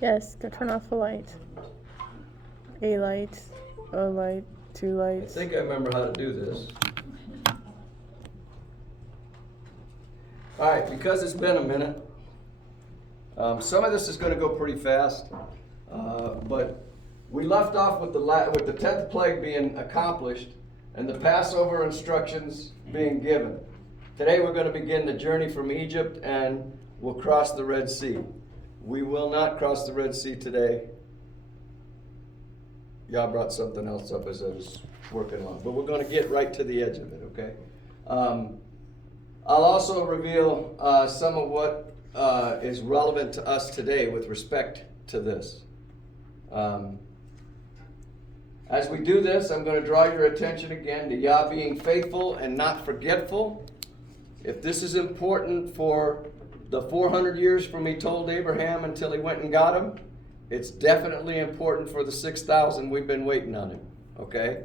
Yes, to turn off the light. A light, a light, two I lights. think I remember how to do this. All right, because it's been a minute, some of this is going to go pretty fast, but we left off with the 10th plague being accomplished and the Passover instructions being given. Today we're going to begin the journey from Egypt and we'll cross the Red Sea. We will not cross the Red Sea today. Y'all brought something else up as I was working on, but we're going to get right to the edge of it, okay? I'll also reveal some of what is relevant to us today with respect to this. As we do this, I'm going to draw your attention again to Yah being faithful and not forgetful. If this is important for the 400 years from he told Abraham until he went and got him, it's definitely important for the 6,000 we've been waiting on him, okay?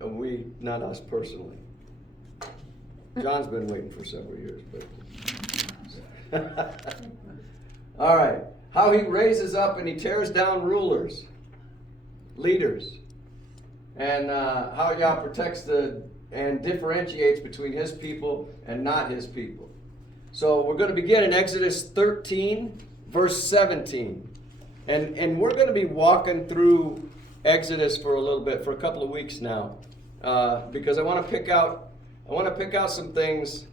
We, not us personally. John's been waiting for several years, but. All right. How he raises up and he tears down rulers, leaders, and how Yah protects and differentiates between his people and not his people. So we're going to begin in Exodus 13, verse 17. And we're going to be walking through Exodus for a little bit, for a couple of weeks now, because I want to pick out some things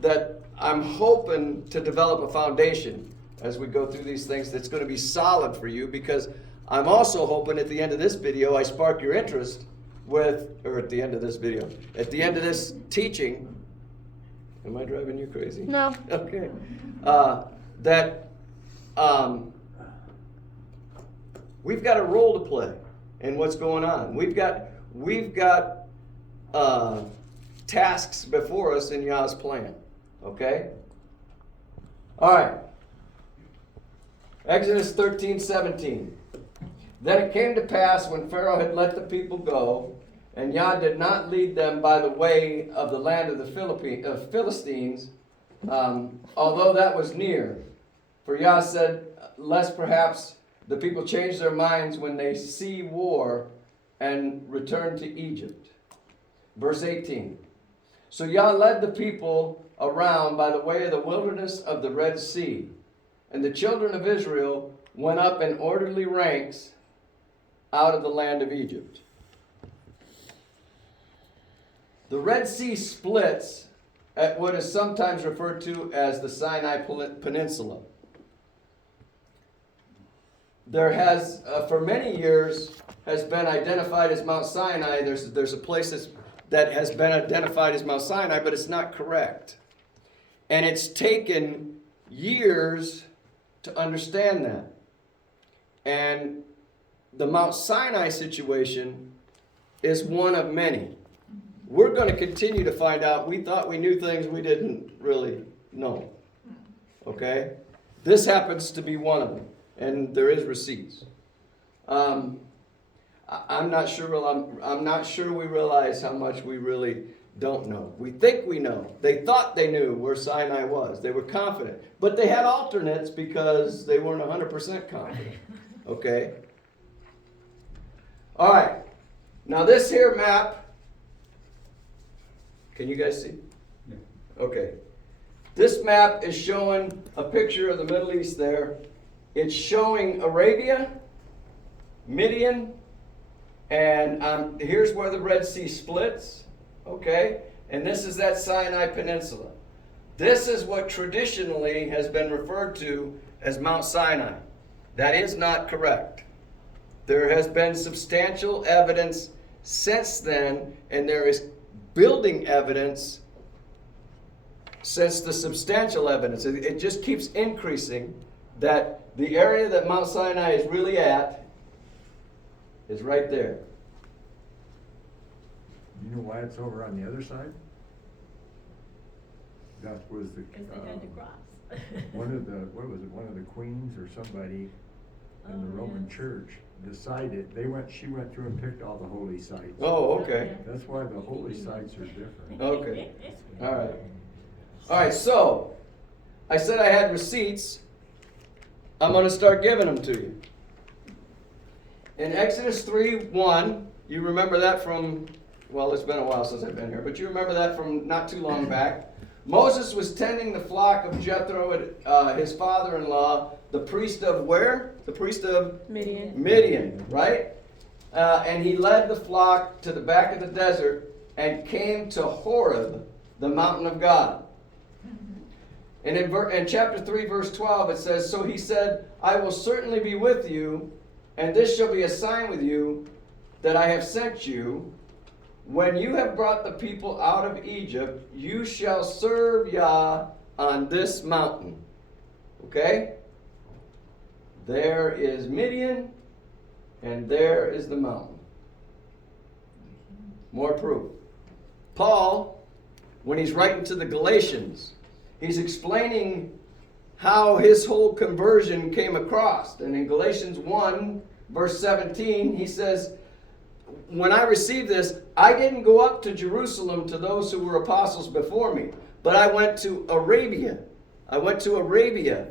that I'm hoping to develop a foundation as we go through these things that's going to be solid for you, because I'm also hoping at the end of this video I spark your interest at the end of this teaching. Am I driving you crazy? No. Okay. We've got a role to play in what's going on. We've got tasks before us in Yah's plan. Okay? All right. Exodus 13:17. Then it came to pass when Pharaoh had let the people go, and Yah did not lead them by the way of the land of the Philistines, although that was near. For Yah said, lest perhaps the people change their minds when they see war and return to Egypt. Verse 18. So Yah led the people around by the way of the wilderness of the Red Sea, and the children of Israel went up in orderly ranks out of the land of Egypt. The Red Sea splits at what is sometimes referred to as the Sinai Peninsula. There has, for many years, has been identified as Mount Sinai. There's a place that has been identified as Mount Sinai, but it's not correct. And it's taken years to understand that. And the Mount Sinai situation is one of many. We're going to continue to find out. We thought we knew things we didn't really know. Okay? This happens to be one of them. And there is receipts. I'm not sure we realize how much we really don't know. We think we know. They thought they knew where Sinai was. They were confident. But they had alternates because they weren't 100% confident. Okay? All right. Now this here map, can you guys see? Yeah. Okay. This map is showing a picture of the Middle East there. It's showing Arabia, Midian, and here's where the Red Sea splits, okay? And this is that Sinai Peninsula. This is what traditionally has been referred to as Mount Sinai. That is not correct. There has been substantial evidence since then, and there is building evidence since the substantial evidence. It just keeps increasing that the area that Mount Sinai is really at is right there. You know why it's over on the other side? That was the. Because they had to cross. One of the queens or somebody in the Roman church decided, she went through and picked all the holy sites. Oh, okay. That's why the holy sites are different. Okay. All right. All right, so I said I had receipts. I'm going to start giving them to you. In Exodus 3:1, you remember that from, well, it's been a while since I've been here, but you remember that from not too long back. Moses was tending the flock of Jethro, his father-in-law, the priest of where? The priest of Midian, right? And he led the flock to the back of the desert and came to Horeb, the mountain of God. And in chapter 3, verse 12, it says, "So he said, I will certainly be with you, and this shall be a sign with you that I have sent you. When you have brought the people out of Egypt, you shall serve Yah on this mountain." Okay? There is Midian, and there is the mountain. More proof. Paul, when he's writing to the Galatians, he's explaining how his whole conversion came across. And in Galatians 1, verse 17, he says, "When I received this, I didn't go up to Jerusalem to those who were apostles before me, but I went to Arabia. I went to Arabia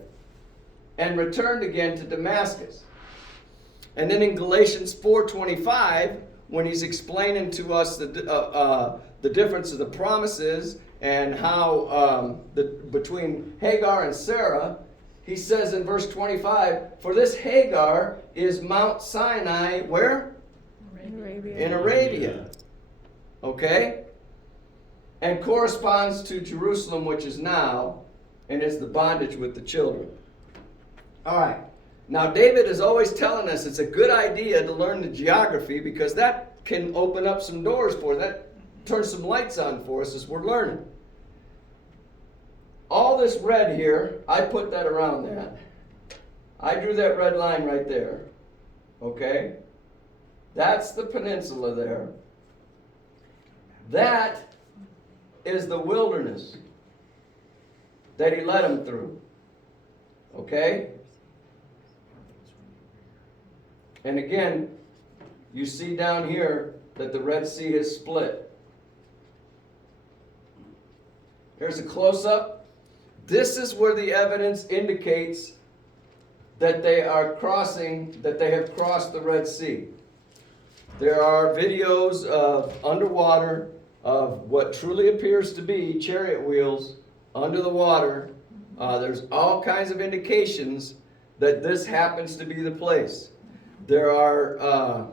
and returned again to Damascus." And then in Galatians 4:25, when he's explaining to us the difference of the promises and how between Hagar and Sarah, he says in verse 25, "For this Hagar is Mount Sinai," where? In Arabia. Okay? And corresponds to Jerusalem, which is now, and is the bondage with the children. All right. Now, David is always telling us it's a good idea to learn the geography because that can open up some doors for us. That turns some lights on for us as we're learning. All this red here, I put that around that. I drew that red line right there. Okay? That's the peninsula there. That is the wilderness that he led them through. Okay? And again, you see down here that the Red Sea is split. Here's a close-up. This is where the evidence indicates that they are crossing, that they have crossed the Red Sea. There are videos of underwater of what truly appears to be chariot wheels under the water. There's all kinds of indications that this happens to be the place. There are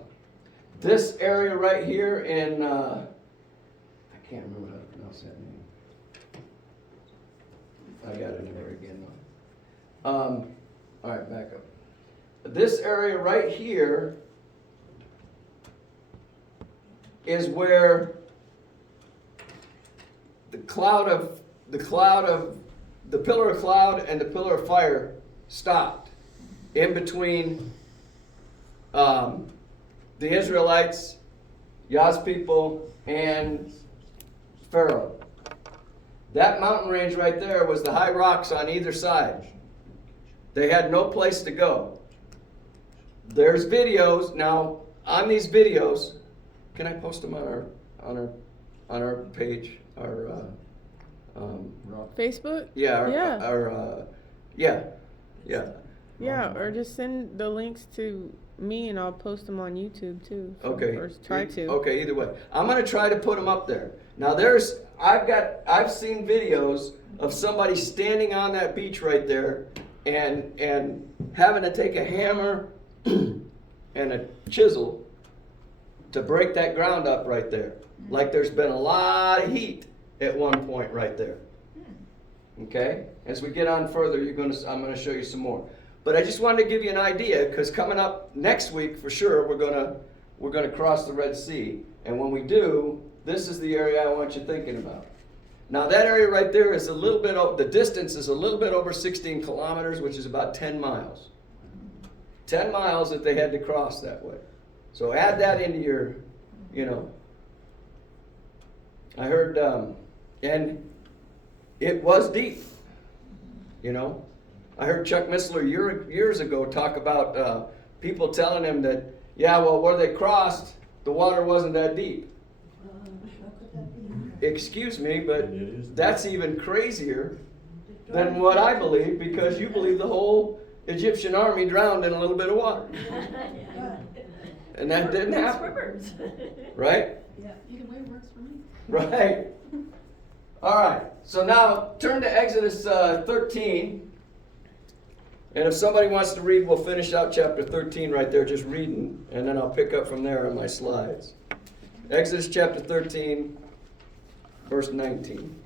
this area right here in, I can't remember how to pronounce that name. I got it there again. All right, back up. This area right here is where the pillar of cloud and the pillar of fire stopped in between the Israelites, Yah's people, and Pharaoh. That mountain range right there was the high rocks on either side. They had no place to go. There's videos now on these videos. Can I post them on our page? Our Facebook? yeah. Yeah, or just send the links to me and I'll post them on YouTube too. Okay. Or try to. Okay, either way. I'm going to try to put them up there. Now I've seen videos of somebody standing on that beach right there and having to take a hammer and a chisel to break that ground up right there. Like there's been a lot of heat at one point right there. Okay? As we get on further, I'm going to show you some more. But I just wanted to give you an idea, because coming up next week for sure, we're gonna cross the Red Sea, and when we do, this is the area I want you thinking about. Now that area right there is a little bit. The distance is a little bit over 16 kilometers, which is about 10 miles. 10 miles that they had to cross that way. So add that into your, I heard, and it was deep, I heard Chuck Missler years ago talk about people telling him that, where they crossed, the water wasn't that deep. Excuse me, but that's even crazier than what I believe, because you believe the whole Egyptian army drowned in a little bit of water. And that didn't happen. Right? Yeah, either way works for me. Right. All right. So now turn to Exodus 13. And if somebody wants to read, we'll finish out chapter 13 right there, just reading. And then I'll pick up from there on my slides. Exodus chapter 13, verse 19.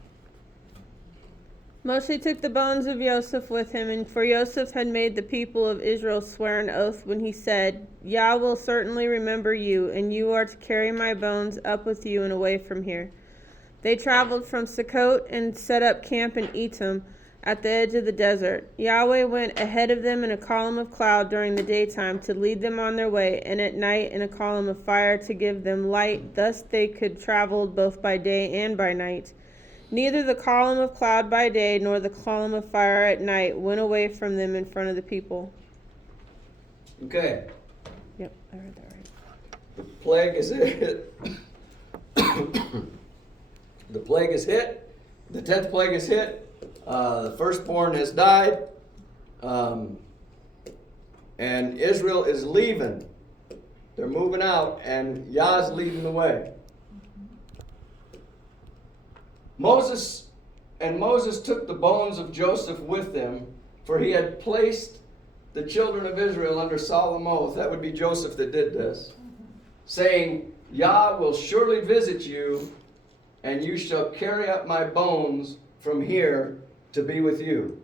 Moshe took the bones of Joseph with him, and for Joseph had made the people of Israel swear an oath when he said, Yah will certainly remember you, and you are to carry my bones up with you and away from here. They traveled from Sukkot and set up camp in Etam at the edge of the desert. Yahweh went ahead of them in a column of cloud during the daytime to lead them on their way, and at night in a column of fire to give them light. Thus they could travel both by day and by night. Neither the column of cloud by day nor the column of fire at night went away from them in front of the people. Okay. Yep, I read that right. The plague is hit. The plague is hit. The 10th plague is hit. The firstborn has died. And Israel is leaving. They're moving out, and Yah's leading the way. Moses took the bones of Joseph with him, for he had placed the children of Israel under solemn oath. That would be Joseph that did this, saying, Yah will surely visit you, and you shall carry up my bones from here to be with you.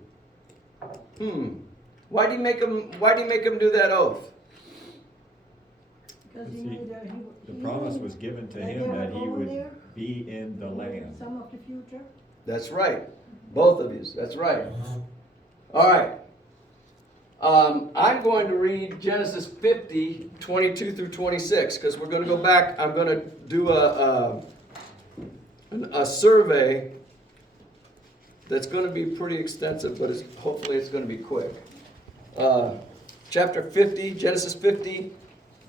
Why did he make him do that oath? Because he See, knew that The promise was given to him that he would be in the land. Some of the future. That's right. Both of you. That's right. All right. I'm going to read Genesis 50, 22 through 26, because we're going to go back. I'm going to do a survey that's going to be pretty extensive, but hopefully it's going to be quick. Chapter 50, Genesis 50,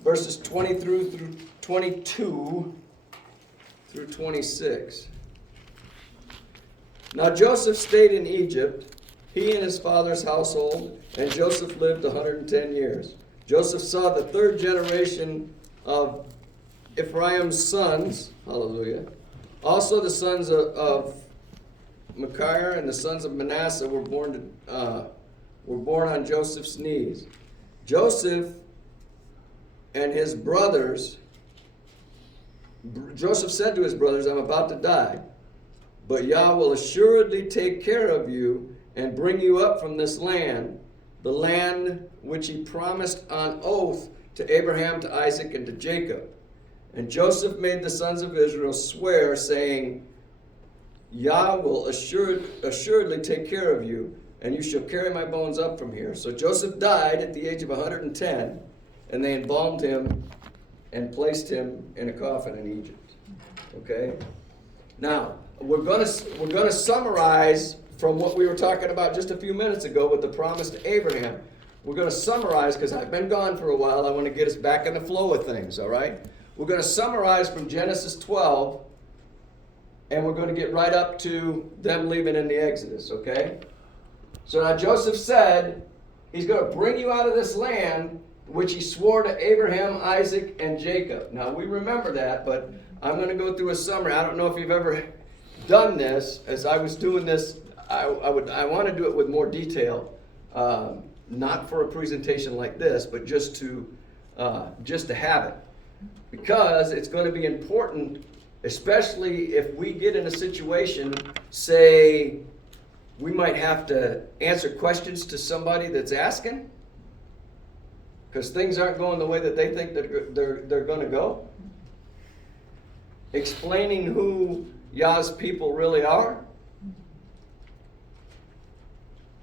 verses 22 through 26. Now Joseph stayed in Egypt, he and his father's household, and Joseph lived 110 years. Joseph saw the third generation of Ephraim's sons, hallelujah. Also the sons of Machir and the sons of Manasseh were born on Joseph's knees. Joseph and his brothers, Joseph said to his brothers, I'm about to die, but Yah will assuredly take care of you and bring you up from this land, the land which he promised on oath to Abraham, to Isaac, and to Jacob. And Joseph made the sons of Israel swear, saying, Yah will assuredly take care of you, and you shall carry my bones up from here. So Joseph died at the age of 110, and they embalmed him and placed him in a coffin in Egypt. Okay? Now, we're going to summarize from what we were talking about just a few minutes ago with the promise to Abraham. We're going to summarize, because I've been gone for a while. I want to get us back in the flow of things, all right? We're going to summarize from Genesis 12, and we're going to get right up to them leaving in the Exodus, okay? So now Joseph said he's going to bring you out of this land which he swore to Abraham, Isaac, and Jacob. Now we remember that, but I'm going to go through a summary. I don't know if you've ever done this. As I was doing this, I want to do it with more detail, not for a presentation like this, but just to have it, because it's going to be important, especially if we get in a situation, say, we might have to answer questions to somebody that's asking, because things aren't going the way that they think that they're going to go. Explaining who Yah's people really are.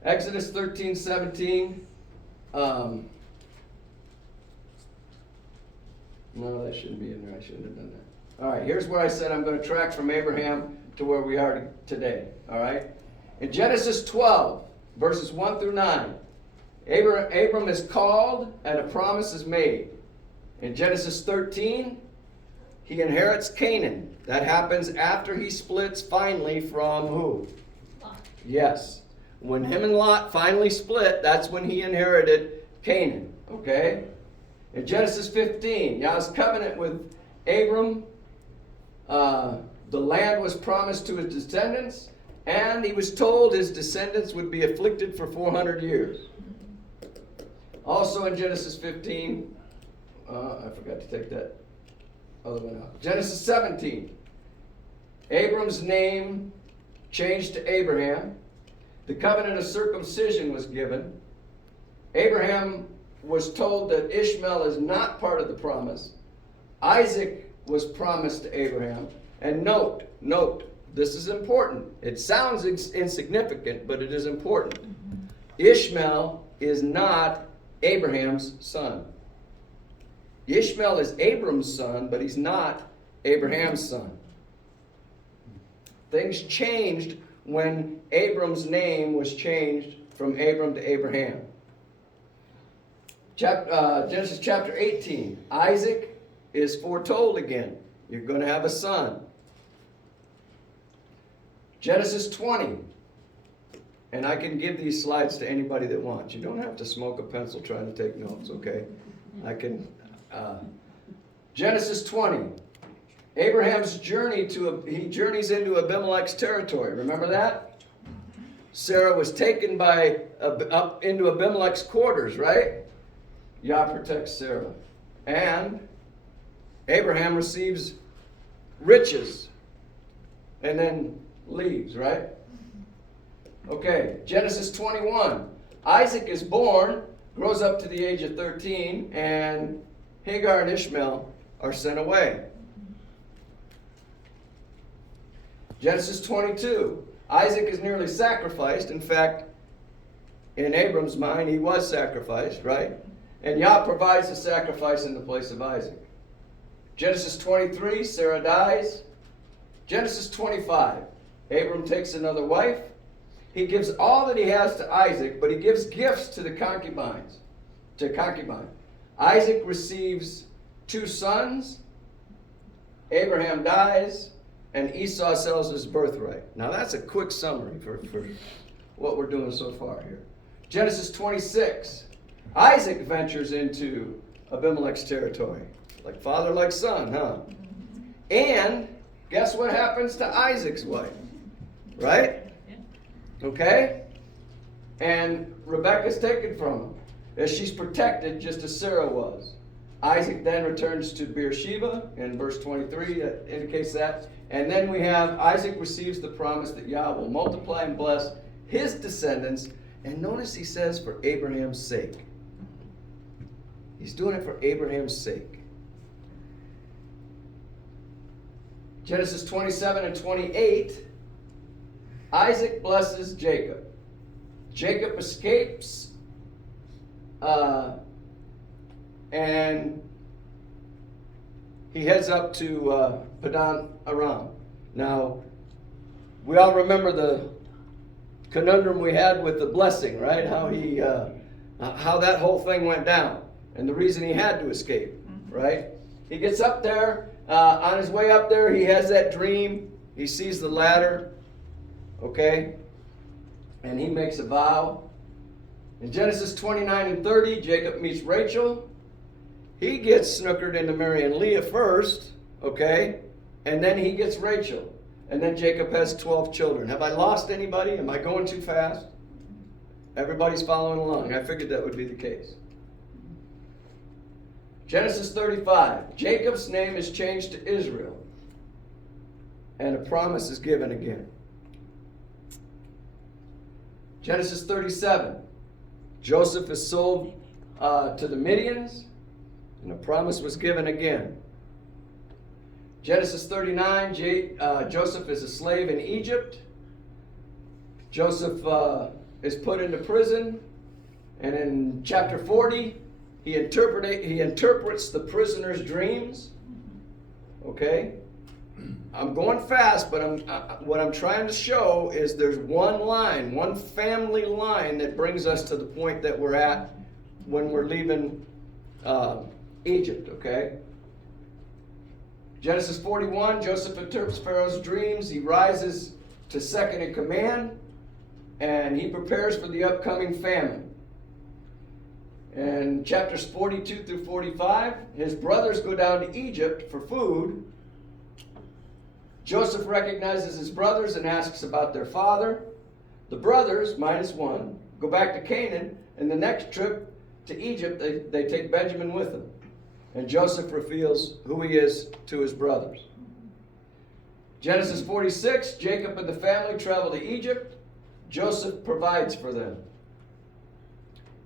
Exodus 13:17. No, that shouldn't be in there. I shouldn't have done that. All right, here's where I said I'm going to track from Abraham to where we are today. All right? In Genesis 12, verses 1 through 9, Abram is called and a promise is made. In Genesis 13, he inherits Canaan. That happens after he splits finally from who? Lot. Yes. When him and Lot finally split, that's when he inherited Canaan. Okay? In Genesis 15, Yahweh's covenant with Abram, the land was promised to his descendants, and he was told his descendants would be afflicted for 400 years. Also in Genesis 15, I forgot to take that other one out. Genesis 17, Abram's name changed to Abraham. The covenant of circumcision was given. Abraham was told that Ishmael is not part of the promise. Isaac was promised to Abraham. And note, this is important. It sounds insignificant, but it is important. Ishmael is not Abraham's son. Ishmael is Abram's son, but he's not Abraham's son. Things changed when Abram's name was changed from Abram to Abraham. Genesis chapter 18. Isaac is foretold again. You're going to have a son. Genesis 20. And I can give these slides to anybody that wants. You don't have to smoke a pencil trying to take notes, okay? Genesis 20. Abraham's he journeys into Abimelech's territory. Remember that? Sarah was taken up into Abimelech's quarters, right? Yah protects Sarah. And Abraham receives riches and then leaves, right? Okay, Genesis 21. Isaac is born, grows up to the age of 13, and Hagar and Ishmael are sent away. Genesis 22. Isaac is nearly sacrificed. In fact, in Abram's mind, he was sacrificed, right? And Yah provides the sacrifice in the place of Isaac. Genesis 23, Sarah dies. Genesis 25, Abram takes another wife. He gives all that he has to Isaac, but he gives gifts to the concubine. Isaac receives 2 sons. Abraham dies, and Esau sells his birthright. Now that's a quick summary for what we're doing so far here. Genesis 26, Isaac ventures into Abimelech's territory. Like father, like son, huh? And guess what happens to Isaac's wife? Right? Okay? And Rebekah's taken from him, as she's protected just as Sarah was. Isaac then returns to Beersheba in verse 23, that indicates that. And then we have Isaac receives the promise that Yah will multiply and bless his descendants. And notice he says for Abraham's sake. He's doing it for Abraham's sake. Genesis 27 and 28, Isaac blesses Jacob. Jacob escapes and he heads up to Padan Aram. Now, we all remember the conundrum we had with the blessing, right? How that whole thing went down, and the reason he had to escape, right? He gets up there. On his way up there, he has that dream. He sees the ladder, okay? And he makes a vow. In Genesis 29 and 30, Jacob meets Rachel. He gets snookered into marrying Leah first, okay? And then he gets Rachel. And then Jacob has 12 children. Have I lost anybody? Am I going too fast? Everybody's following along. I figured that would be the case. Genesis 35. Jacob's name is changed to Israel. And a promise is given again. Genesis 37. Joseph is sold to the Midians. And a promise was given again. Genesis 39. Joseph is a slave in Egypt. Joseph is put into prison. And in chapter 40, he interprets the prisoner's dreams. Okay? I'm going fast, but what I'm trying to show is there's one line, one family line that brings us to the point that we're at when we're leaving Egypt, okay? Genesis 41, Joseph interprets Pharaoh's dreams. He rises to second in command. and he prepares for the upcoming famine. And chapters 42 through 45, his brothers go down to Egypt for food. Joseph recognizes his brothers and asks about their father. The brothers, minus one, go back to Canaan, and the next trip to Egypt, they take Benjamin with them. And Joseph reveals who he is to his brothers. Genesis 46, Jacob and the family travel to Egypt. Joseph provides for them.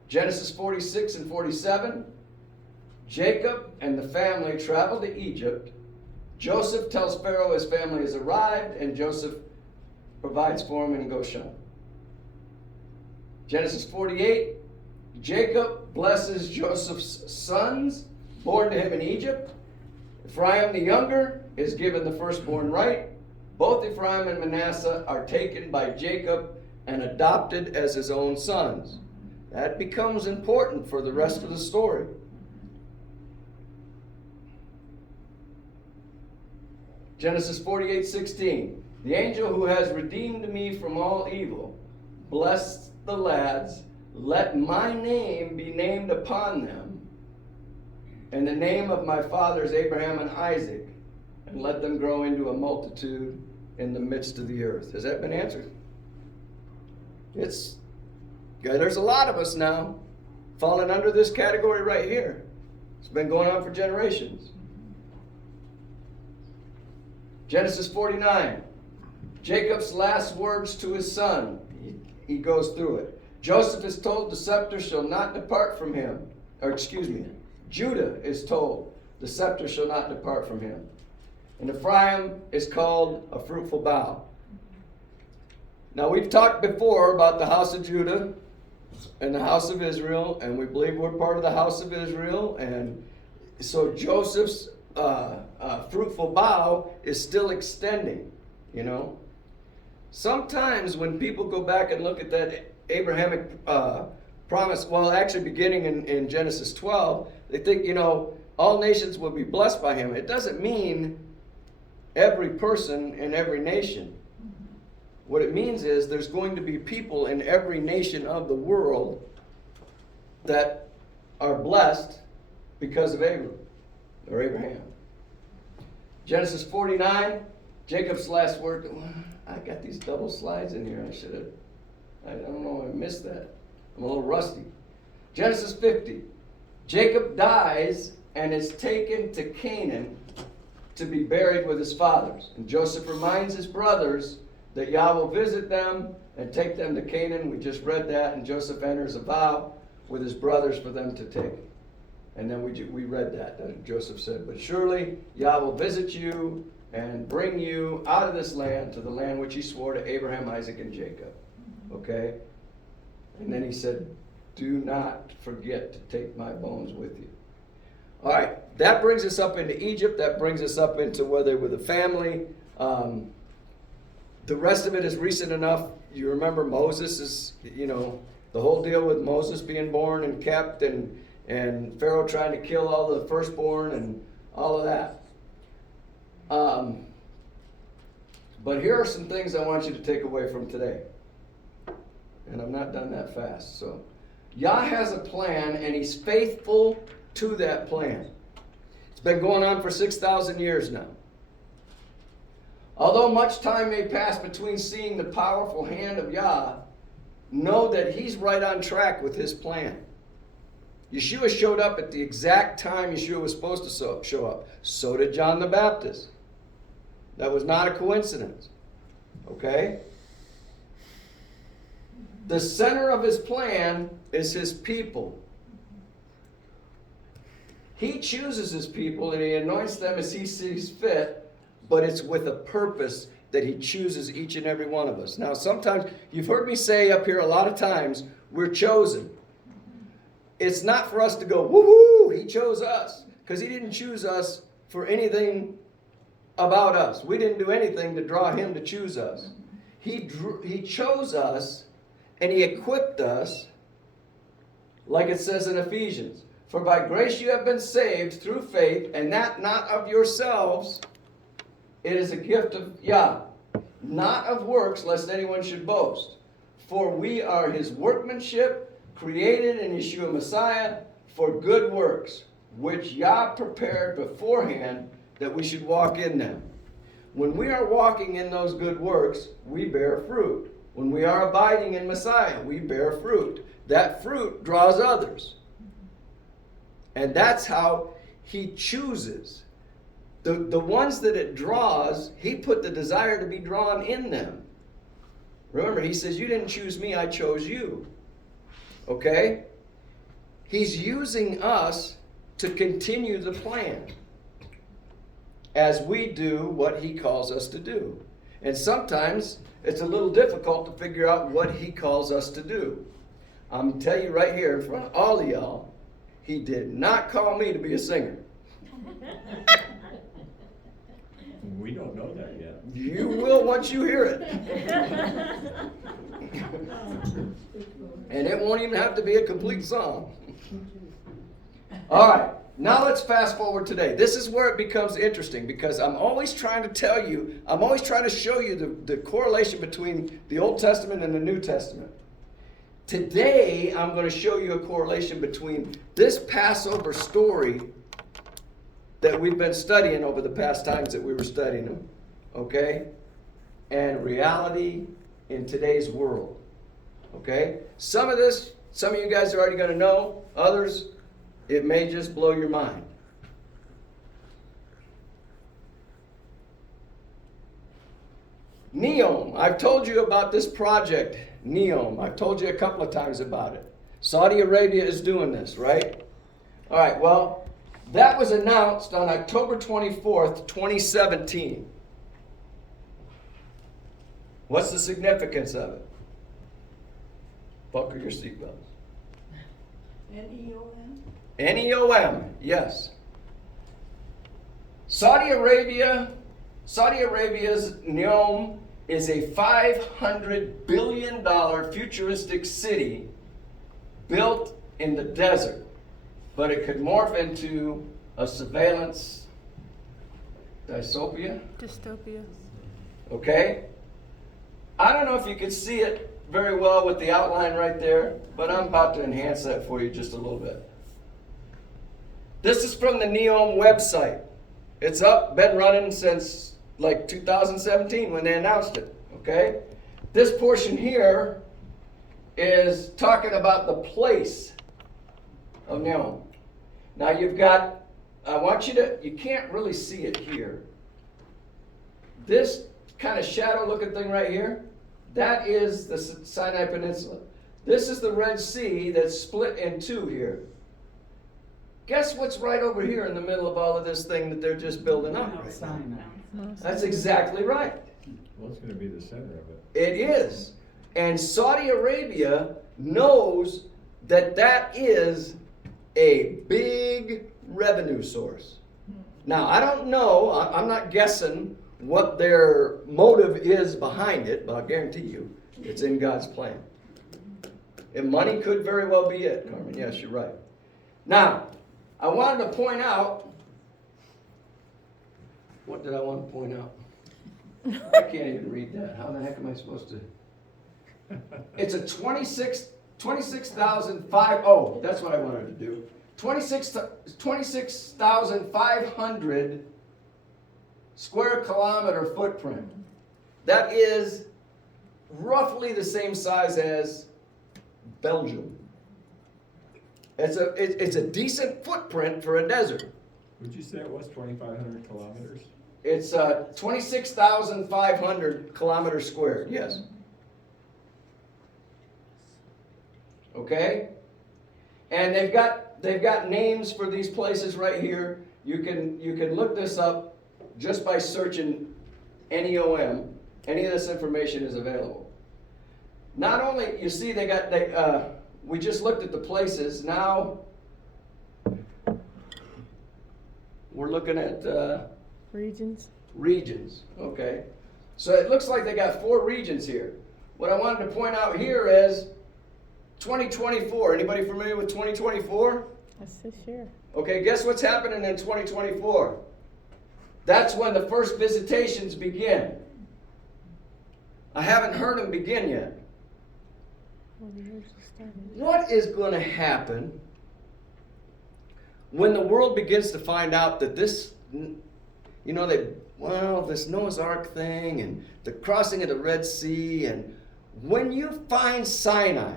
Genesis 46 and 47, Jacob and the family travel to Egypt. Joseph tells Pharaoh his family has arrived, and Joseph provides for him in Goshen. Genesis 48, Jacob blesses Joseph's sons born to him in Egypt. Ephraim the younger is given the firstborn right. Both Ephraim and Manasseh are taken by Jacob and adopted as his own sons. That becomes important for the rest of the story. Genesis 48:16. The angel who has redeemed me from all evil, bless the lads, let my name be named upon them, and the name of my fathers Abraham and Isaac, and let them grow into a multitude in the midst of the earth. Has that been answered? There's a lot of us now falling under this category right here. It's been going on for generations. Genesis 49. Jacob's last words to his son. He goes through it. Joseph is told the scepter shall not depart from him. Judah is told the scepter shall not depart from him. And Ephraim is called a fruitful bough. Now, we've talked before about the house of Judah and the house of Israel, and we believe we're part of the house of Israel. And so Joseph's fruitful bough is still extending, you know. Sometimes when people go back and look at that Abrahamic promise, well, actually beginning in Genesis 12, they think, you know, all nations will be blessed by him. It doesn't mean every person in every nation. What it means is there's going to be people in every nation of the world that are blessed because of Abraham. Genesis 49, Jacob's last word. I got these double slides in here. I don't know, I missed that. I'm a little rusty. Genesis 50, Jacob dies and is taken to Canaan to be buried with his fathers. And Joseph reminds his brothers that Yah will visit them and take them to Canaan. We just read that, and Joseph enters a vow with his brothers for them to take. And then we read that Joseph said, but surely Yah will visit you and bring you out of this land to the land which he swore to Abraham, Isaac, and Jacob. Okay? And then he said, do not forget to take my bones with you. All right, that brings us up into Egypt. That brings us up into where they were the family. The rest of it is recent enough. You remember Moses is, you know, the whole deal with Moses being born and kept, and Pharaoh trying to kill all the firstborn and all of that. But here are some things I want you to take away from today. And I'm not done that fast. So, Yah has a plan, and he's faithful to that plan. It's been going on for 6,000 years now. Although much time may pass between seeing the powerful hand of Yah, know that he's right on track with his plan. Yeshua showed up at the exact time Yeshua was supposed to show up. So did John the Baptist. That was not a coincidence. Okay? The center of his plan is his people. He chooses his people and he anoints them as he sees fit, but it's with a purpose that he chooses each and every one of us. Now, sometimes, you've heard me say up here a lot of times, we're chosen. It's not for us to go, woohoo, he chose us. Because he didn't choose us for anything about us. We didn't do anything to draw him to choose us. He chose us and he equipped us, like it says in Ephesians. For by grace you have been saved through faith, and that not of yourselves. It is a gift of Yah, not of works, lest anyone should boast. For we are his workmanship, created in Yeshua Messiah for good works, which Yah prepared beforehand that we should walk in them. When we are walking in those good works, we bear fruit. When we are abiding in Messiah, we bear fruit. That fruit draws others. And that's how he chooses. The ones that it draws, he put the desire to be drawn in them. Remember, he says, you didn't choose me, I chose you. Okay? He's using us to continue the plan as we do what he calls us to do. And sometimes it's a little difficult to figure out what he calls us to do. I'm going to tell you right here in front of all of y'all, he did not call me to be a singer. We don't know that yet. You will once you hear it. And it won't even have to be a complete song. All right, now let's fast forward today. This is where it becomes interesting because I'm always trying to tell you, I'm always trying to show you the correlation between the Old Testament and the New Testament. Today, I'm going to show you a correlation between this Passover story that we've been studying over the past times that we were studying them, okay, and reality in today's world, okay? Some of you guys are already going to know. Others, it may just blow your mind. NEOM. I've told you about this project, NEOM. I've told you a couple of times about it. Saudi Arabia is doing this, right? All right, well, that was announced on October 24th, 2017. What's the significance of it? Buckle your seatbelts. NEOM? NEOM, yes. Saudi Arabia's NEOM is a $500 billion futuristic city built in the desert, but it could morph into a surveillance dystopia. Dystopia. Okay? I don't know if you can see it very well with the outline right there, but I'm about to enhance that for you just a little bit. This is from the NEOM website. It's up, been running since like 2017 when they announced it, okay? This portion here is talking about the place of NEOM. Now you've got, I want you to, you can't really see it here. This kind of shadow looking thing right here, that is the Sinai Peninsula. This is the Red Sea that's split in two here. Guess what's right over here in the middle of all of this thing that they're just building up right now? That's exactly right. Well, it's going to be the center of it. It is. And Saudi Arabia knows that that is a big revenue source. Now, I don't know, I'm not guessing what their motive is behind it, but I'll guarantee you it's in God's plan. And money could very well be it, Carmen. Yes, you're right. Now, I wanted to point out, what did I want to point out? I can't even read that. How the heck am I supposed to? It's a 26,005, oh, that's what I wanted to do. 26,500 square kilometer footprint. That is roughly the same size as Belgium. It's a decent footprint for a desert. Would you say it was 2,500 kilometers? It's 26,500 kilometers squared, yes. Okay? And they've got names for these places right here. You can look this up just by searching NEOM. Any of this information is available. Not only, you see we just looked at the places. Now we're looking at Regions. regions. Okay. So it looks like they got 4 regions here. What I wanted to point out here is 2024. Anybody familiar with 2024? That's this year. Okay, guess what's happening in 2024? That's when the first visitations begin. I haven't heard them begin yet. What is going to happen when the world begins to find out that this, this Noah's Ark thing and the crossing of the Red Sea, and when you find Sinai,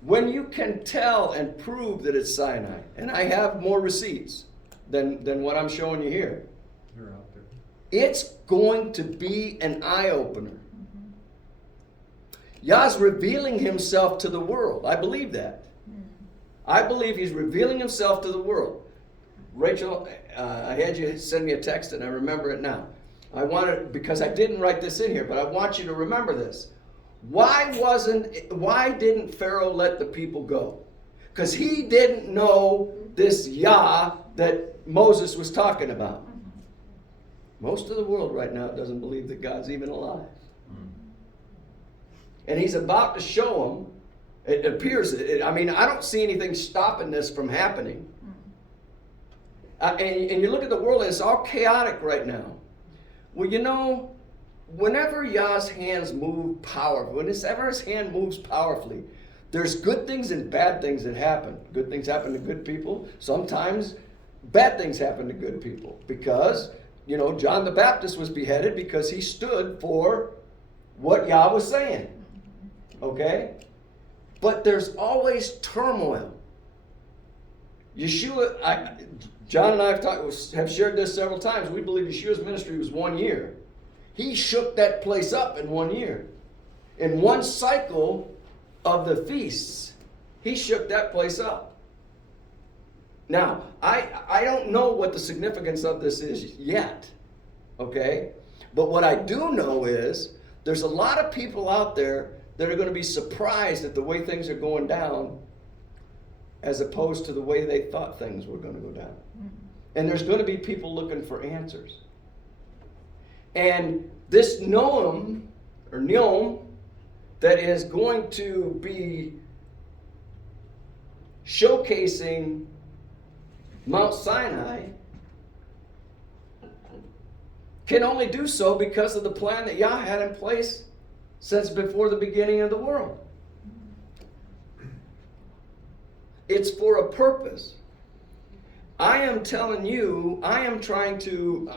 when you can tell and prove that it's Sinai, and I have more receipts than what I'm showing you here, They're out there. it's going to be an eye-opener. Yah's revealing himself to the world. I believe that. I believe he's revealing himself to the world. Rachel, I had you send me a text and I remember it now. Because I didn't write this in here, but I want you to remember this. Why didn't Pharaoh let the people go? Because he didn't know this Yah that Moses was talking about. Most of the world right now doesn't believe that God's even alive. And he's about to show them. It appears, I don't see anything stopping this from happening. And you look at the world and it's all chaotic right now. Well, whenever Yah's hands move powerfully, whenever his hand moves powerfully, there's good things and bad things that happen. Good things happen to good people. Sometimes bad things happen to good people. Because, John the Baptist was beheaded because he stood for what Yah was saying. Okay? But there's always turmoil. John and I have shared this several times. We believe Yeshua's ministry was 1 year. He shook that place up in 1 year. In one cycle of the feasts, he shook that place up. Now, I don't know what the significance of this is yet. Okay? But what I do know is there's a lot of people out there that are going to be surprised at the way things are going down as opposed to the way they thought things were going to go down. And there's going to be people looking for answers. And this Noam that is going to be showcasing Mount Sinai can only do so because of the plan that Yah had in place since before the beginning of the world. It's for a purpose. I am telling you, I am trying to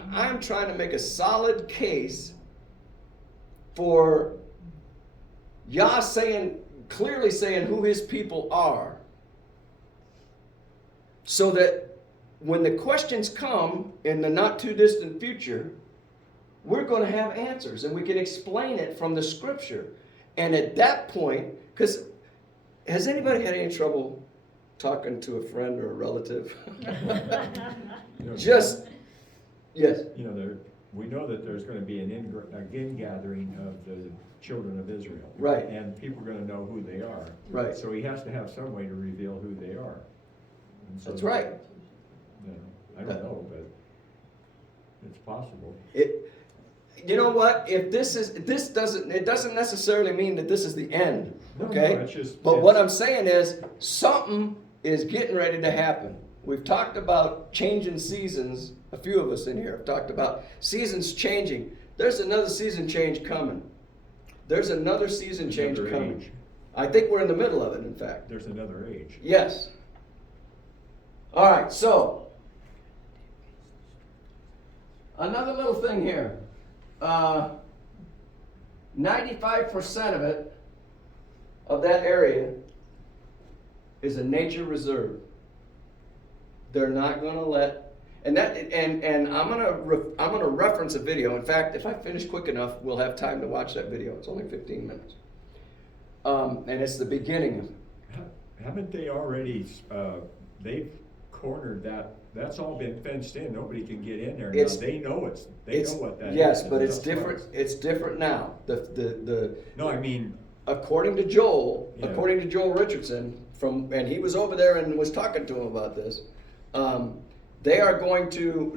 make a solid case for Yah clearly saying who his people are. So that when the questions come in the not too distant future, we're going to have answers and we can explain it from the scripture. And at that point, because has anybody had any trouble talking to a friend or a relative? Yes. We know that there's going to be an ingathering of the children of Israel. Right. And people are going to know who they are. Right. So he has to have some way to reveal who they are. And so That's right. I don't know, but it's possible. You know what? If it doesn't necessarily mean that this is the end. Okay? No, it's just, but what I'm saying is something is getting ready to happen. We've talked about changing seasons. A few of us in here have talked about seasons changing. There's another season change coming. There's another season change coming. Age. I think we're in the middle of it, in fact. There's another age. Yes. All right, so another little thing here. 95% of that area is a nature reserve. They're not going to let, and I'm going to reference a video. In fact, if I finish quick enough, we'll have time to watch that video. It's only 15 minutes, and it's the beginning of it. Haven't they already? They've cornered that. That's all been fenced in. Nobody can get in there. Now. They know They know what that is. Yes, but it's That's different. right. It's different now. No, I mean. According to Joel Richardson, and he was over there and was talking to him about this. They are going to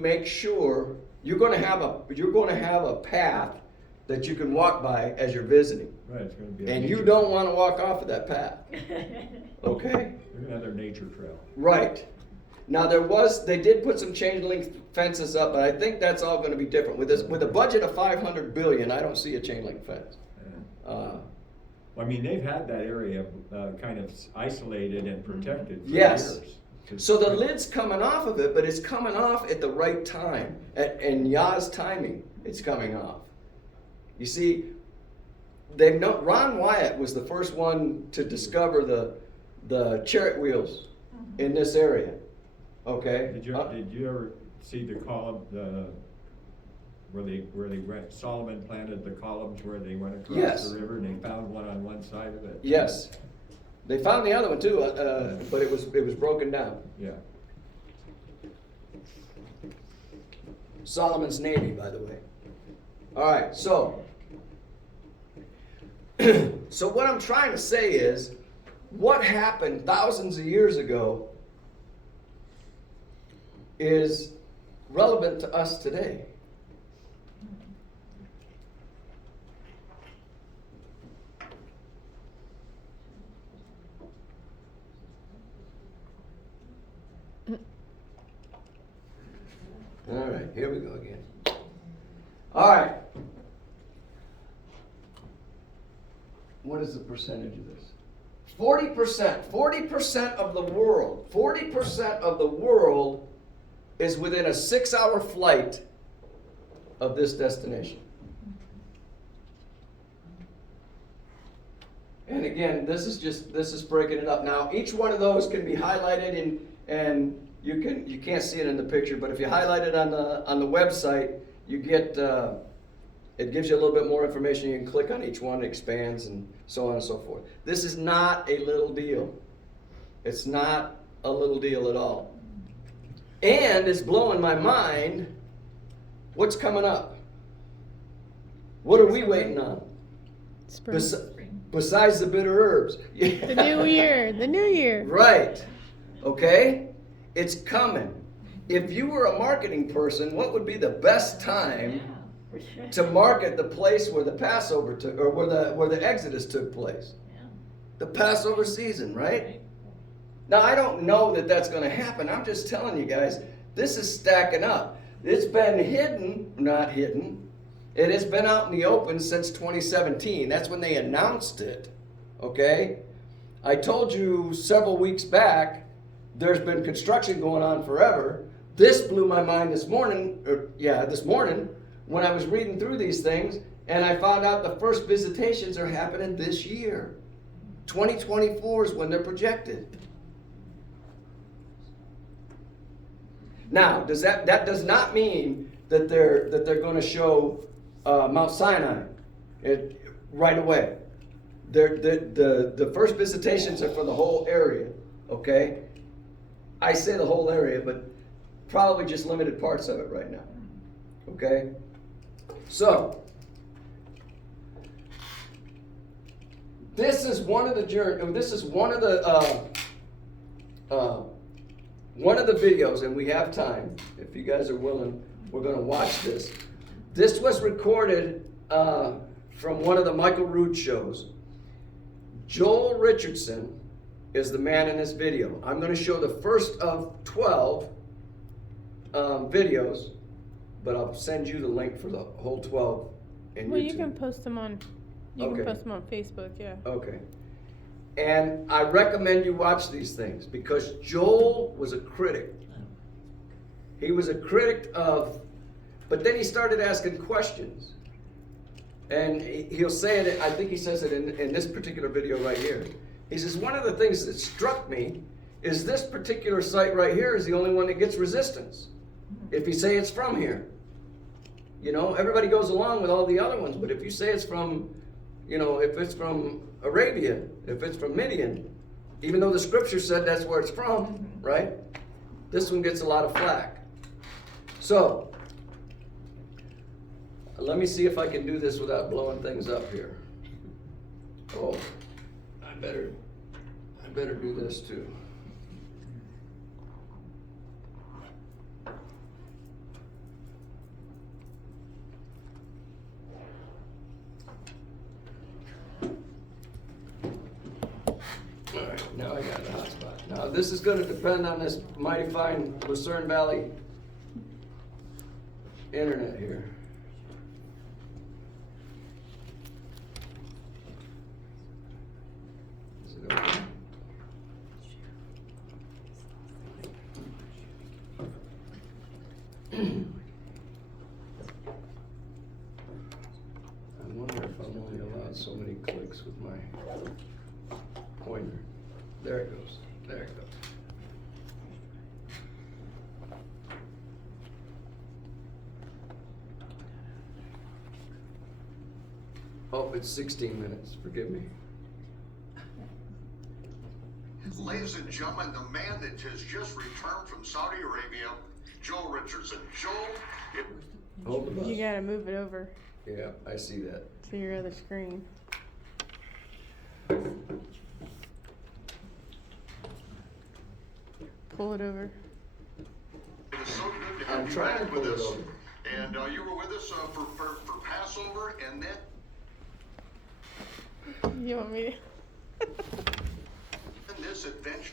make sure you're going to have a path that you can walk by as you're visiting. Right, it's going to be. And you don't want to walk off of that path. Okay? They're going to have their nature trail. Right. Now they did put some chain link fences up, but I think that's all gonna be different. With a budget of 500 billion, I don't see a chain link fence. I mean, they've had that area, kind of isolated and protected for Yes. years. So the lid's coming off of it, but it's coming off at the right time, and Yah's timing, it's coming off. You see, Ron Wyatt was the first one to discover the chariot wheels in this area. Okay. Did you ever see the column, where they went, Solomon planted the columns where they went across Yes. the river and they found one on one side of it? Yes. They found the other one too, but it was broken down. Yeah. Solomon's Navy, by the way. All right, so so what I'm trying to say is, what happened thousands of years ago is relevant to us today. All right, here we go again. All right. What is the percentage of this? 40%. 40% of the world. 40% of the world is within a 6-hour flight of this destination. And again, this is breaking it up. Now, each one of those can be highlighted and you can't see it in the picture, but if you highlight it on the website, you get it gives you a little bit more information. You can click on each one, it expands, and so on and so forth. This is not a little deal. It's not a little deal at all. And it's blowing my mind. What's coming up? What are we waiting on? Spring. Besides the bitter herbs. The new year. Right. Okay? It's coming. If you were a marketing person, what would be the best time to market the place where the Passover took, or where the Exodus took place? The Passover season, right? Now, I don't know that that's going to happen. I'm just telling you guys, this is stacking up. It's been not hidden. It has been out in the open since 2017. That's when they announced it. Okay? I told you several weeks back, there's been construction going on forever. This blew my mind this morning, when I was reading through these things, and I found out the first visitations are happening this year. 2024 is when they're projected. Now, that does not mean that they're going to show Mount Sinai right away. The first visitations are for the whole area. Okay, I say the whole area, but probably just limited parts of it right now. Okay, so this is one of the videos, and we have time. If you guys are willing, we're going to watch this. This was recorded from one of the Michael Rood shows. Joel Richardson is the man in this video. I'm going to show the first of 12 videos, but I'll send you the link for the whole 12 in Well, YouTube. you can post them on. You Okay. can post them on Facebook. Yeah. Okay. And I recommend you watch these things because Joel was a critic. He was a critic of, but then he started asking questions. And he'll say it, I think he says it in this particular video right here. He says, one of the things that struck me is this particular site right here is the only one that gets resistance. If you say it's from here. You know, everybody goes along with all the other ones, but if you say it's from, you know, if it's from Arabia, if it's from Midian, even though the scripture said that's where it's from, right? This one gets a lot of flack. So, let me see if I can do this without blowing things up here. Oh, I better do this too. All right, now I got the hotspot. Now this is gonna depend on this mighty fine Lucerne Valley internet here. Is it open? I wonder if I'm only allowed so many clicks with my pointer. There it goes, there it goes. Oh, it's 16 minutes, forgive me. Ladies and gentlemen, the man that has just returned from Saudi Arabia, Joel Richardson. Joel, Hold the bus. You gotta move it over Yeah, I see that. to your other screen. Pull it over. it is so good to I'm have you trying to back with pull it us. over. And you were with us for Passover, and then You want me to? this adventure.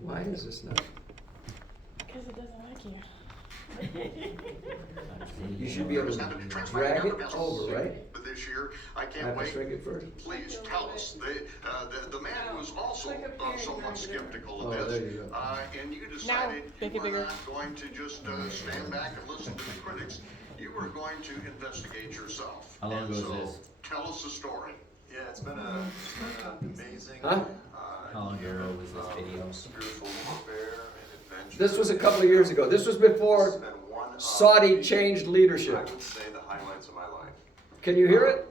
Why is this not? Because it doesn't like you. You should be able to drag it over, right? But this year, I I can't have to wait. shrink it first? Please tell us. The man who was also somewhat skeptical Oh, of there this, you go. and you decided make you it were bigger. not going to just stand back and listen to the critics. You were going to investigate yourself. How long And ago was so, this? Tell us the story. Yeah, it's been an amazing Huh? How long year ago was this of video? spiritual warfare and adventure. This was a couple of years ago. This was This has before been one of Saudi the- changed I leadership. would say the highlights of my life. Can you hear it?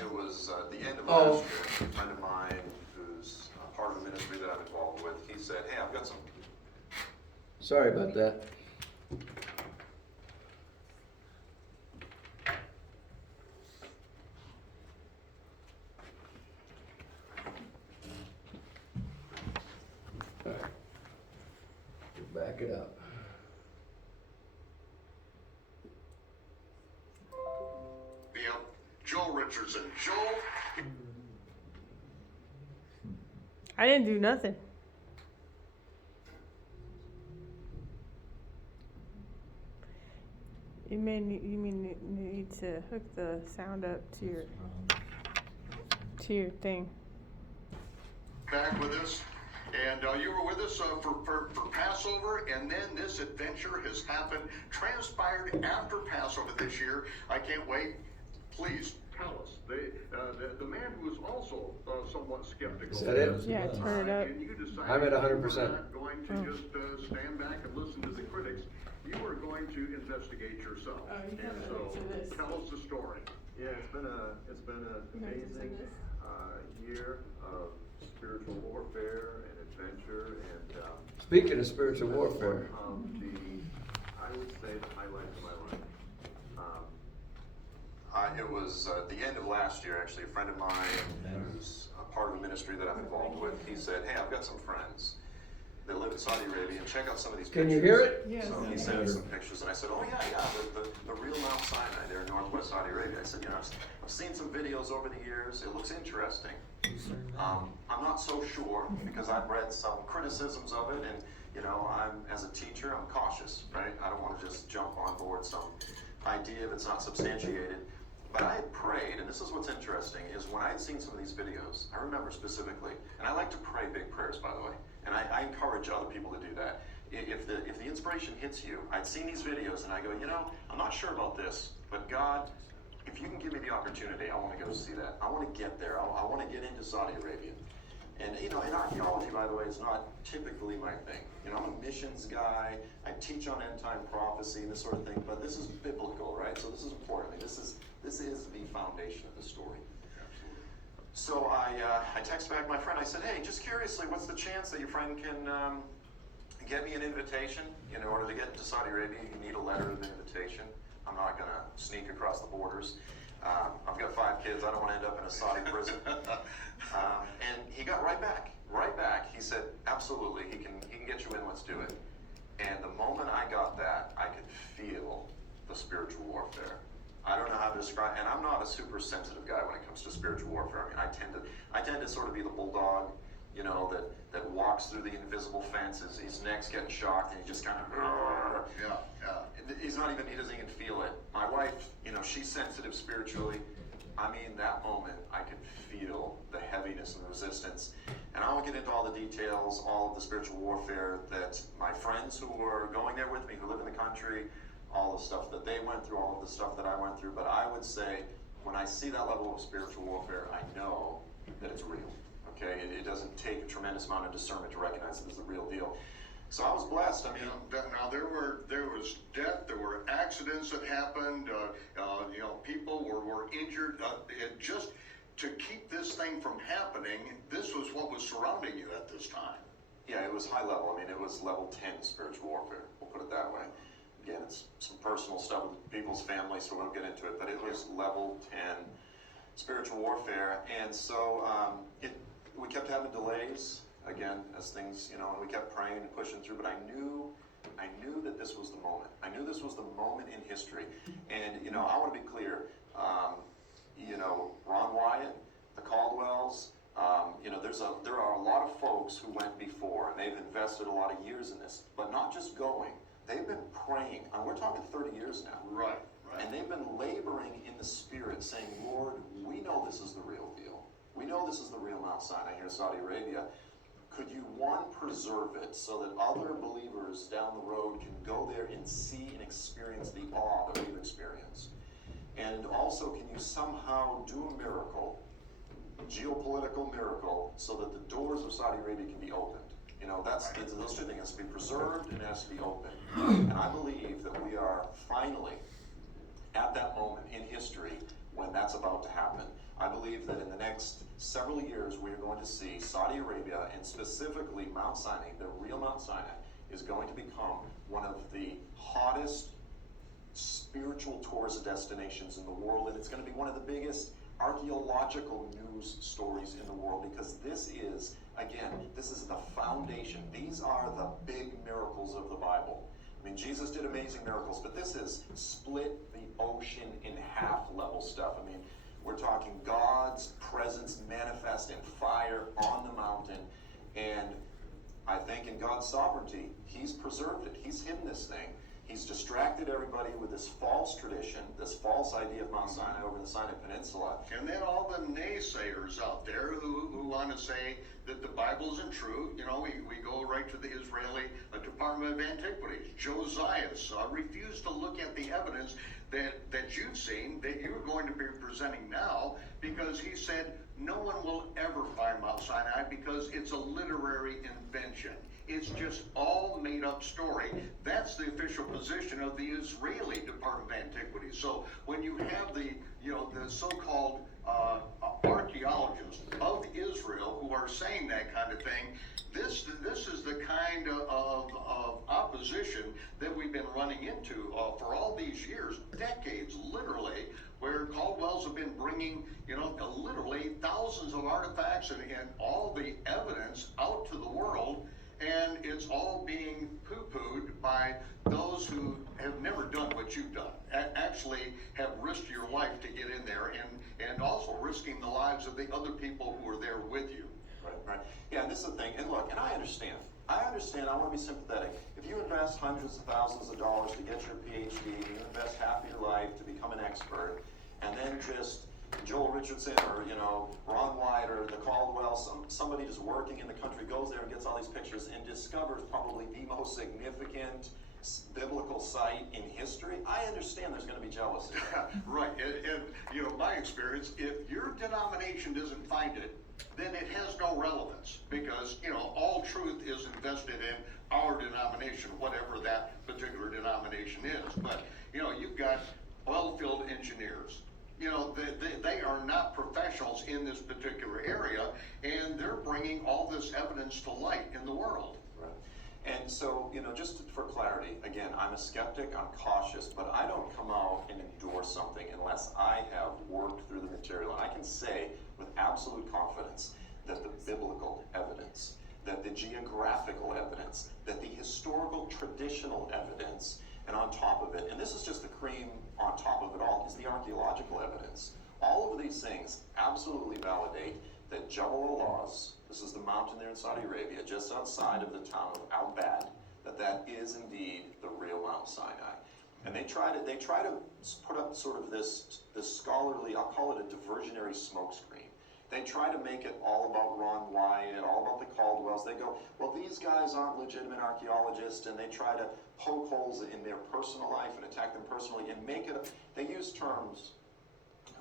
It was the end of Oh. last year. A friend of mine who's part of the ministry that I'm involved with, he said, hey, I've got some Sorry about that. All right. Back it up. Joel Richardson. Joel, I didn't do nothing. You need to hook the sound up to your thing. back with us. And you were with us for Passover, and then this adventure has happened, transpired after Passover this year. I can't wait. Please tell us. The man who was also somewhat skeptical. Is that it? Yeah, turn it up. And you decided I'm at 100%. you were not going to just stand back and listen to the critics. You were going to investigate yourself. Oh, you and have so to this. tell us the story. Yeah, it's been an amazing year of spiritual warfare and adventure, and Speaking of spiritual warfare, I would say the highlights of my life. It was the end of last year, actually. A friend of mine who's a part of the ministry that I'm involved with, he said, hey, I've got some friends that live in Saudi Arabia, and check out some of these can pictures. you hear it? Yes. So he sent me some pictures, and I said, oh yeah, the real Mount Sinai there in northwest Saudi Arabia. I said, you know, I've seen some videos over the years. It looks interesting. I'm not so sure because I've read some criticisms of it, and you know, as a teacher, I'm cautious, right? I don't want to just jump on board some idea if it's not substantiated. But I had prayed, and this is what's interesting, is when I had seen some of these videos, I remember specifically, and I like to pray big prayers, by the way, and I encourage other people to do that. If the inspiration hits you, I'd seen these videos, and I go, you know, I'm not sure about this, but God, if you can give me the opportunity, I want to go see that. I want to get there. I want to get into Saudi Arabia. And, you know, and archaeology, by the way, is not typically my thing. You know, I'm a missions guy. I teach on end-time prophecy and this sort of thing, but this is biblical, right? So this is important. This is the foundation of the story. So I text back my friend. I said, hey, just curiously, what's the chance that your friend can get me an invitation? In order to get into Saudi Arabia, you need a letter of invitation. I'm not going to sneak across the borders. I've got 5 kids. I don't want to end up in a Saudi prison. And he got right back. He said, absolutely, he can get you in, let's do it. And the moment I got that, I could feel the spiritual warfare. I don't know how to describe, and I'm not a super sensitive guy when it comes to spiritual warfare. I mean, I tend to sort of be the bulldog, you know, that walks through the invisible fences. His neck's getting shocked, and he just kind of. Yeah, yeah. He doesn't even feel it. My wife, you know, she's sensitive spiritually. I mean, that moment, I could feel the heaviness and the resistance. And I won't get into all the details, all of the spiritual warfare that my friends who were going there with me, who live in the country, all the stuff that they went through, all of the stuff that I went through. But I would say, when I see that level of spiritual warfare, I know that it's real. Okay? It doesn't take a tremendous amount of discernment to recognize it as the real deal. So I was blessed. I mean, Now there was death, there were accidents that happened. You know, people were injured. It just to keep this thing from happening, this was what was surrounding you at this time. yeah, it was high level. I mean, it was level 10 spiritual warfare. We'll put it that way. Again, it's some personal stuff with people's families, so we won't get into it. But it was level 10 spiritual warfare, and so we kept having delays. Again, as things, you know, and we kept praying and pushing through, but I knew that this was the moment. I knew this was the moment in history. And, you know, I want to be clear, you know, Ron Wyatt, the Caldwells, you know, there are a lot of folks who went before, and they've invested a lot of years in this, but not just going. They've been praying, and we're talking 30 years now. Right. And they've been laboring in the Spirit, saying, Lord, we know this is the real deal. We know this is the real Mount Sinai here in Saudi Arabia. Could you, one, preserve it so that other believers down the road can go there and see and experience the awe that we've experienced? And also, can you somehow do a miracle, a geopolitical miracle, so that the doors of Saudi Arabia can be opened? You know, those two things. It has to be preserved and it has to be opened. And I believe that we are finally at that moment in history when that's about to happen. I believe that in the next several years, we are going to see Saudi Arabia, and specifically Mount Sinai, the real Mount Sinai, is going to become one of the hottest spiritual tourist destinations in the world, and it's going to be one of the biggest archaeological news stories in the world, because this is, again, this is the foundation. These are the big miracles of the Bible. I mean, Jesus did amazing miracles, but this is split the ocean in half level stuff. I mean, we're talking God's presence manifest in fire on the mountain, and I think in God's sovereignty, He's preserved it. He's hidden this thing. He's distracted everybody with this false tradition, this false idea of Mount Sinai over the Sinai Peninsula. And then all the naysayers out there who want to say that the Bible isn't true. You know, we go right to the Israeli Department of Antiquities. Josias refused to look at the evidence that you've seen, that you're going to be presenting now, because he said no one will ever find Mount Sinai because it's a literary invention. It's just all made up story. That's the official position of the Israeli Department of Antiquities. So when you have the so-called archaeologists of Israel who are saying that kind of thing, this is the kind of opposition that we've been running into for all these years, decades, literally, where Caldwells have been bringing, literally thousands of artifacts and all the evidence out to the world, and it's all being poo-pooed by those who have never done what you've done, actually have risked your life to get in there, and also risking the lives of the other people who are there with you. Right. Yeah, and this is the thing. And look, and I understand. I want to be sympathetic. If you invest hundreds of thousands of dollars to get your PhD, you invest half of your life to become an expert, and then just Joel Richardson or, Ron Wyatt or the Caldwell, somebody just working in the country goes there and gets all these pictures and discovers probably the most significant biblical site in history, I understand there's going to be jealousy. Right. And my experience, if your denomination doesn't find it, then it has no relevance, because, all truth is invested in our denomination, whatever that particular denomination is. But, you've got oil field engineers. They are not professionals in this particular area, and they're bringing all this evidence to light in the world. Right. And so, just for clarity, again, I'm a skeptic, I'm cautious, but I don't come out and endorse something unless I have worked through the material. And I can say with absolute confidence that the biblical evidence, that the geographical evidence, that the historical traditional evidence, and on top of it, and this is just the cream on top of it all, is the archaeological evidence. All of these things absolutely validate that Jabal al-Lawz, this is the mountain there in Saudi Arabia, just outside of the town of Al-Bad, that is indeed the real Mount Sinai. And they try to put up sort of this scholarly, I'll call it a diversionary smokescreen. They try to make it all about Ron Wyatt, all about the Caldwells. They go, well, these guys aren't legitimate archaeologists, and they try to poke holes in their personal life and attack them personally and make it, they use terms,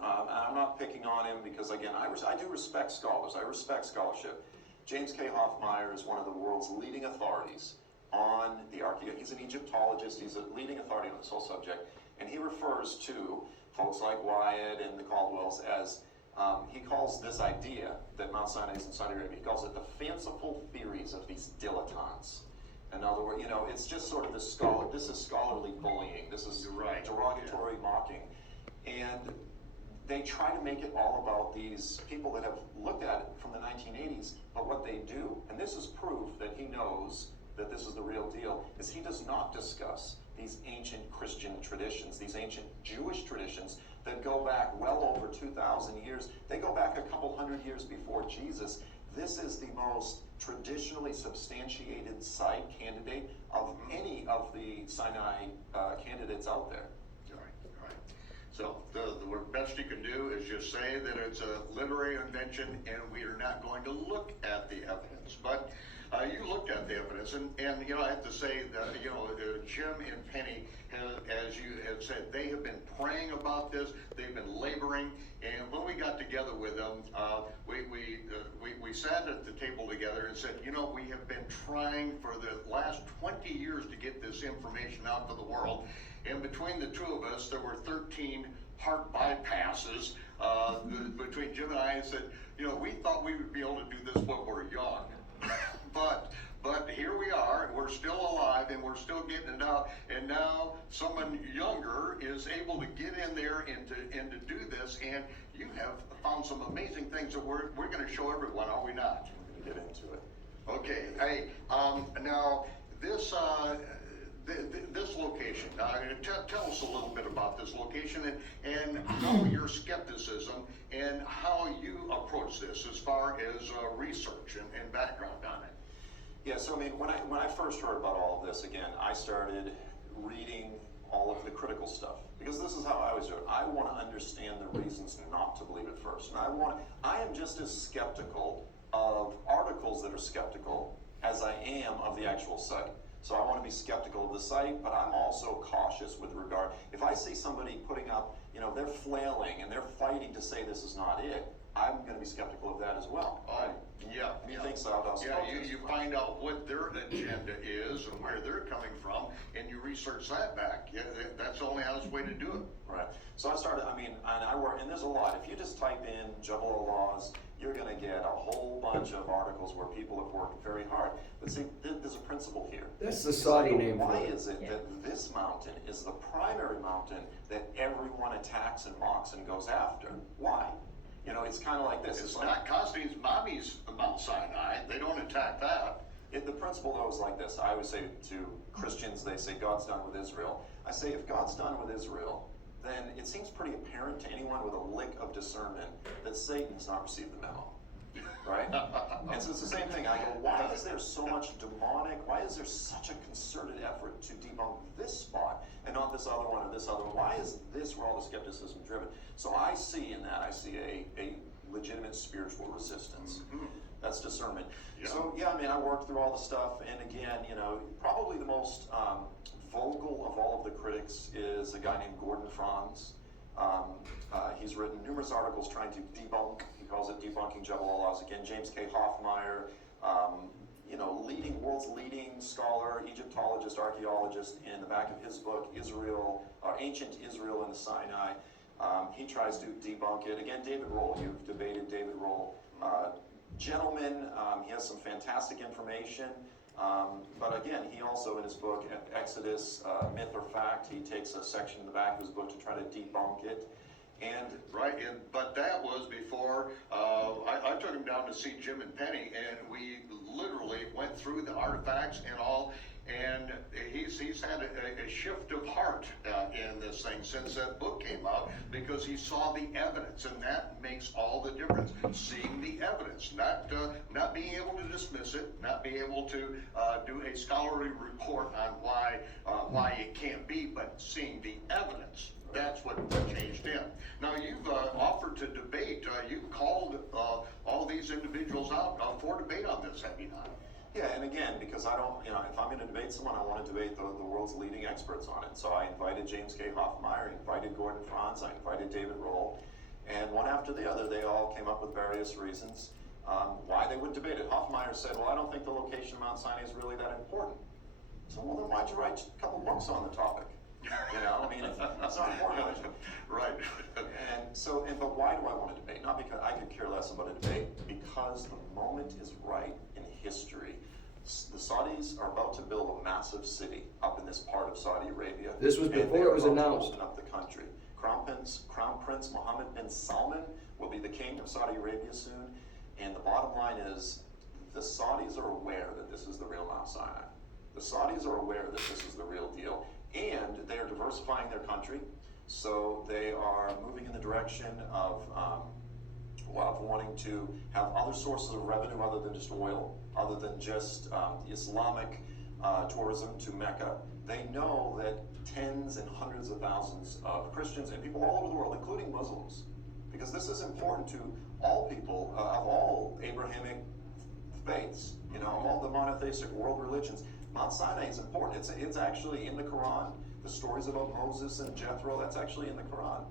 and I'm not picking on him because, again, I do respect scholars. I respect scholarship. James K. Hoffmeyer is one of the world's leading authorities on the archaeology. He's an Egyptologist. He's a leading authority on this whole subject, and he refers to folks like Wyatt and the Caldwells as he calls this idea that Mount Sinai is in Saudi Arabia, he calls it the fanciful theories of these dilettantes. In other words, it's just sort of this is scholarly bullying. This is derogatory mocking. And they try to make it all about these people that have looked at it from the 1980s, but what they do, and this is proof that he knows that this is the real deal, is he does not discuss these ancient Christian traditions, these ancient Jewish traditions that go back well over 2,000 years. They go back a couple hundred years before Jesus. This is the most traditionally substantiated site candidate of any of the Sinai candidates out there. All right. So the best you can do is just say that it's a literary invention and we are not going to look at the evidence. But you looked at the evidence, and I have to say that Jim and Penny, as you have said, they have been praying about this. They've been laboring, and when we got together with them, we sat at the table together and said, we have been trying for the last 20 years to get this information out to the world, and between the two of us, there were 13 heart bypasses between Jim and I, and said, we thought we would be able to do this when we're young. But here we are, we're still alive and we're still getting it out, and now someone younger is able to get in there and to do this, and you have found some amazing things that we're going to show everyone, are we not? We're going to get into it. Okay, hey, now this this location, tell us a little bit about this location and how your skepticism and how you approach this as far as research and background on it. Yeah, so when I first heard about all of this, again, I started reading all of the critical stuff, because this is how I always do it. I want to understand the reasons not to believe it first. And I am just as skeptical of articles that are skeptical as I am of the actual site. So I want to be skeptical of the site, but I'm also cautious with regard. If I see somebody putting up, they're flailing and they're fighting to say this is not it, I'm going to be skeptical of that as well. Right? Yeah. Methinks you find out what their agenda is and where they're coming from, and you research that back. Yeah, that's the only honest way to do it. Right. So I started, and I work, and there's a lot. If you just type in Jabal al-Lawz, you're going to get a whole bunch of articles where people have worked very hard. But see, there's a principle here. That's the Saudi name for Why it. is it that this mountain is the primary mountain that everyone attacks and mocks and goes after? Why? It's kind of like this. It's not Constantine's mommy's Mount Sinai. They don't attack that. The principle, though, is like this. I always say to Christians, they say God's done with Israel. I say if God's done with Israel, then it seems pretty apparent to anyone with a lick of discernment that Satan has not received the memo. Right? And so it's the same thing. I go, why is there so much demonic, why is there such a concerted effort to debunk this spot and not this other one or this other one? Why is this where all the skepticism driven? So I see in that, a legitimate spiritual resistance. Mm-hmm. That's discernment. Yeah. So yeah, I worked through all the stuff, and again, probably the most vocal of all of the critics is a guy named Gordon Franz. He's written numerous articles trying to debunk, he calls it Debunking Jabal al-Lawz. Again, James K. Hoffmeyer, world's leading scholar, Egyptologist, archaeologist. In the back of his book, Ancient Israel and the Sinai, he tries to debunk it. Again, David Rohl, you've debated David Rohl. Gentleman, he has some fantastic information. But again, he also, in his book, Exodus, Myth or Fact, he takes a section in the back of his book to try to debunk it. And But that was before I took him down to see Jim and Penny, and we literally went through the artifacts and all, And he's had a shift of heart in this thing since that book came out, because he saw the evidence, and that makes all the difference. Seeing the evidence, not being able to dismiss it, not being able to do a scholarly report on why it can't be, but seeing the evidence. That's what changed him. Now, you've offered to debate. You've called all these individuals out for debate on this, have you not? Yeah, and again, because I don't, if I'm going to debate someone, I want to debate the world's leading experts on it. So I invited James K. Hoffmeyer, I invited Gordon Franz, I invited David Rohl, and one after the other, they all came up with various reasons why they would debate it. Hoffmeyer said, well, I don't think the location of Mount Sinai is really that important. So, well, then why'd you write a couple books on the topic? It's not important. Right. But why do I want to debate? Not because I could care less about a debate, because the moment is right in history. The Saudis are about to build a massive city up in this part of Saudi Arabia. This was before it was announced. Open up the country. Crown Prince Mohammed bin Salman will be the king of Saudi Arabia soon. And the bottom line is, the Saudis are aware that this is the real Mount Sinai. The Saudis are aware that this is the real deal. And they are diversifying their country, so they are moving in the direction of wanting to have other sources of revenue other than just oil, other than just Islamic tourism to Mecca. They know that tens and hundreds of thousands of Christians and people all over the world, including Muslims, because this is important to all people of all Abrahamic faiths, all the monotheistic world religions. Mount Sinai is important. It's actually in the Quran. The stories about Moses and Jethro, that's actually in the Quran.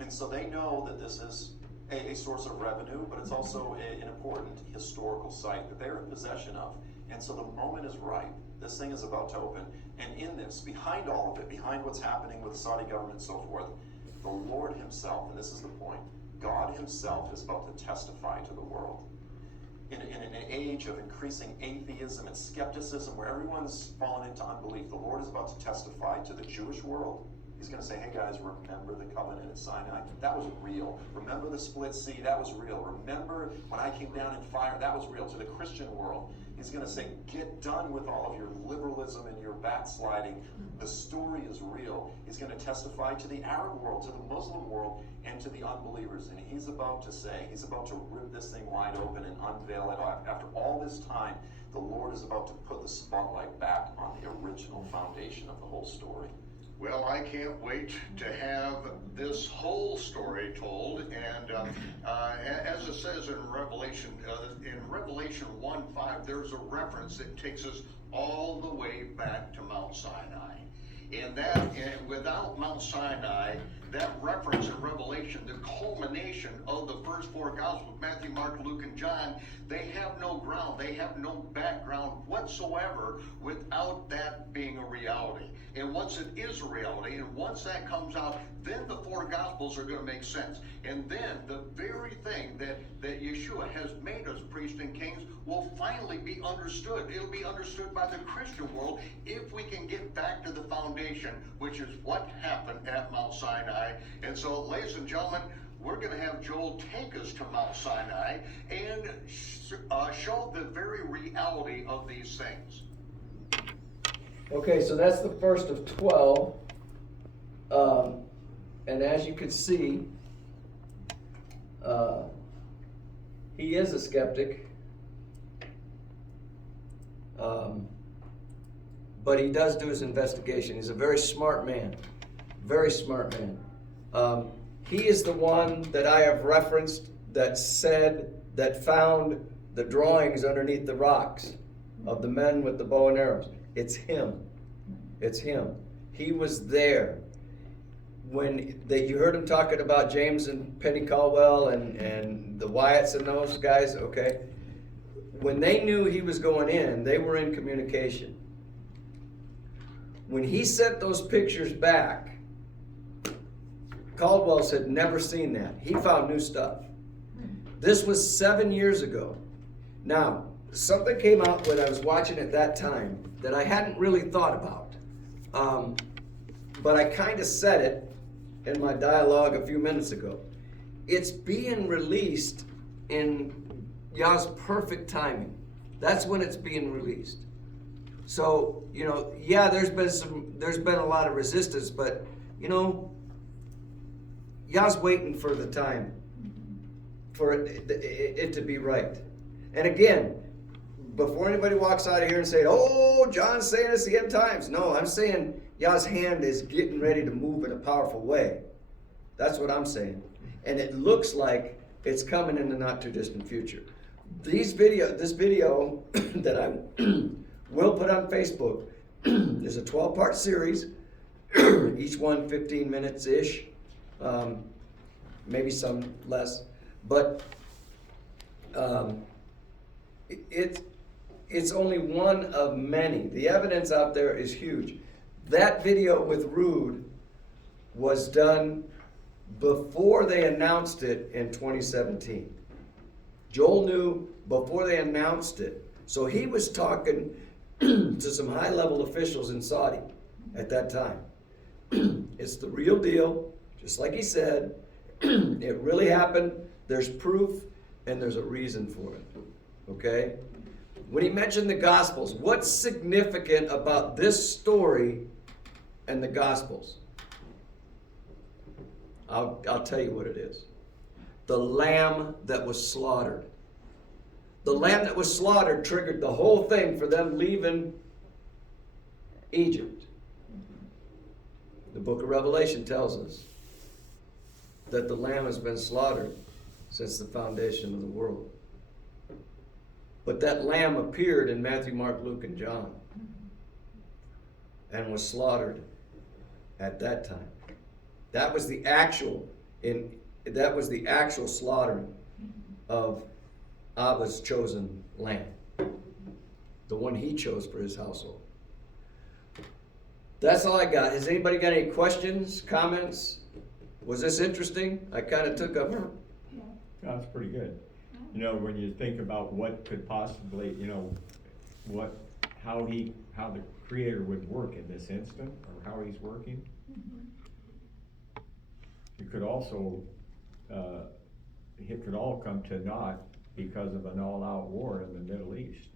And so they know that this is a source of revenue, but it's also an important historical site that they're in possession of. And so the moment is right. This thing is about to open. And in this, behind all of it, behind what's happening with the Saudi government and so forth, the Lord himself, and this is the point, God himself is about to testify to the world. In an age of increasing atheism and skepticism where everyone's fallen into unbelief, the Lord is about to testify to the Jewish world. He's going to say, hey guys, remember the covenant at Sinai? That was real. Remember the split sea? That was real. Remember when I came down in fire? That was real. To the Christian world, he's going to say, get done with all of your liberalism and your backsliding. The story is real. He's going to testify to the Arab world, to the Muslim world, and to the unbelievers. And he's about to rip this thing wide open and unveil it. After all this time, the Lord is about to put the spotlight back on the original foundation of the whole story. Well, I can't wait to have this whole story told, and as it says in Revelation 1:5, there's a reference that takes us all the way back to Mount Sinai. And without Mount Sinai, that reference in Revelation, the culmination of the first four Gospels, Matthew, Mark, Luke, and John, they have no ground, they have no background whatsoever without that being a reality. And once it is a reality, and once that comes out, then the four Gospels are going to make sense. And then the very thing that Yeshua has made us priests and kings will finally be understood. It'll be understood by the Christian world if we can get back to the foundation, which is what happened at Mount Sinai. And so, ladies and gentlemen, we're going to have Joel take us to Mount Sinai and show the very reality of these things. Okay, so that's the first of 12. And as you can see, he is a skeptic. But he does do his investigation. He's a very smart man. Very smart man. He is the one that I have referenced that found the drawings underneath the rocks of the men with the bow and arrows. It's him. It's him. He was there. You heard him talking about James and Penny Caldwell and the Wyatts and those guys, okay? When they knew he was going in, they were in communication. When he sent those pictures back, Caldwell's had never seen that. He found new stuff. This was 7 years ago. Now, something came out when I was watching at that time that I hadn't really thought about. But I kind of said it in my dialogue a few minutes ago. It's being released in Yah's perfect timing. That's when it's being released. So, you know, yeah, there's been a lot of resistance, but, you know, Yah's waiting for the time for it to be right. And again, before anybody walks out of here and say, oh, John's saying it's the end times. No, I'm saying Yah's hand is getting ready to move in a powerful way. That's what I'm saying. And it looks like it's coming in the not too distant future. This video that I will put on Facebook is a 12-part series, each one 15 minutes-ish, maybe some less. But it's only one of many. The evidence out there is huge. That video with Rude was done before they announced it in 2017. Joel knew before they announced it. So he was talking to some high-level officials in Saudi at that time. It's the real deal, just like he said. It really happened. There's proof, and there's a reason for it. Okay? When he mentioned the Gospels, what's significant about this story and the Gospels? I'll tell you what it is. The lamb that was slaughtered. The lamb that was slaughtered triggered the whole thing for them leaving Egypt. The book of Revelation tells us that the lamb has been slaughtered since the foundation of the world. But that lamb appeared in Matthew, Mark, Luke, and John and was slaughtered at that time. That was the actual slaughtering of Abba's chosen lamb, the one he chose for his household. That's all I got. Has anybody got any questions, comments? Was this interesting? I kind of took up. That's pretty good. You know, when you think about what could possibly, you know, how the Creator would work in this instant, or how he's working. It could also, it could all come to naught because of an all-out war in the Middle East.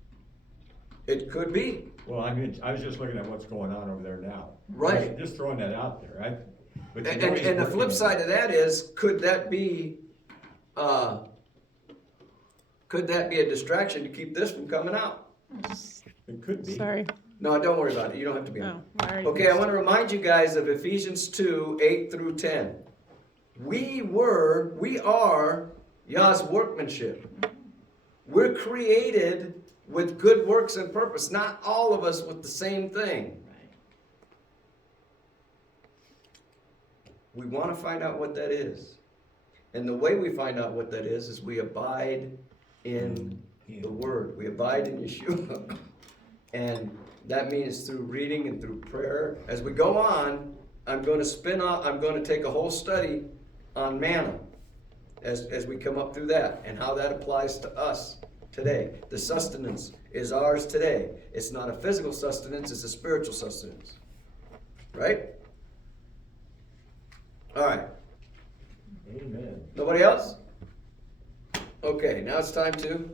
It could be. Well, I mean, I was just looking at what's going on over there now. Right. Just throwing that out there. But you And, know he's and the working flip on side it. of that is, could that be a distraction to keep this from coming out? It could be. Sorry. No, don't worry about it. You don't have to be on. Oh, I already Okay, I want to remind you guys of Ephesians 2, 8 through 10. We are Yah's workmanship. We're created with good works and purpose. Not all of us with the same thing. We want to find out what that is. And the way we find out what that is we abide in the Word. We abide in Yeshua. And that means through reading and through prayer. As we go on, I'm going to take a whole study on manna as we come up through that and how that applies to us today. The sustenance is ours today. It's not a physical sustenance, it's a spiritual sustenance. Right? All right. Amen. Nobody else? Okay, now it's time to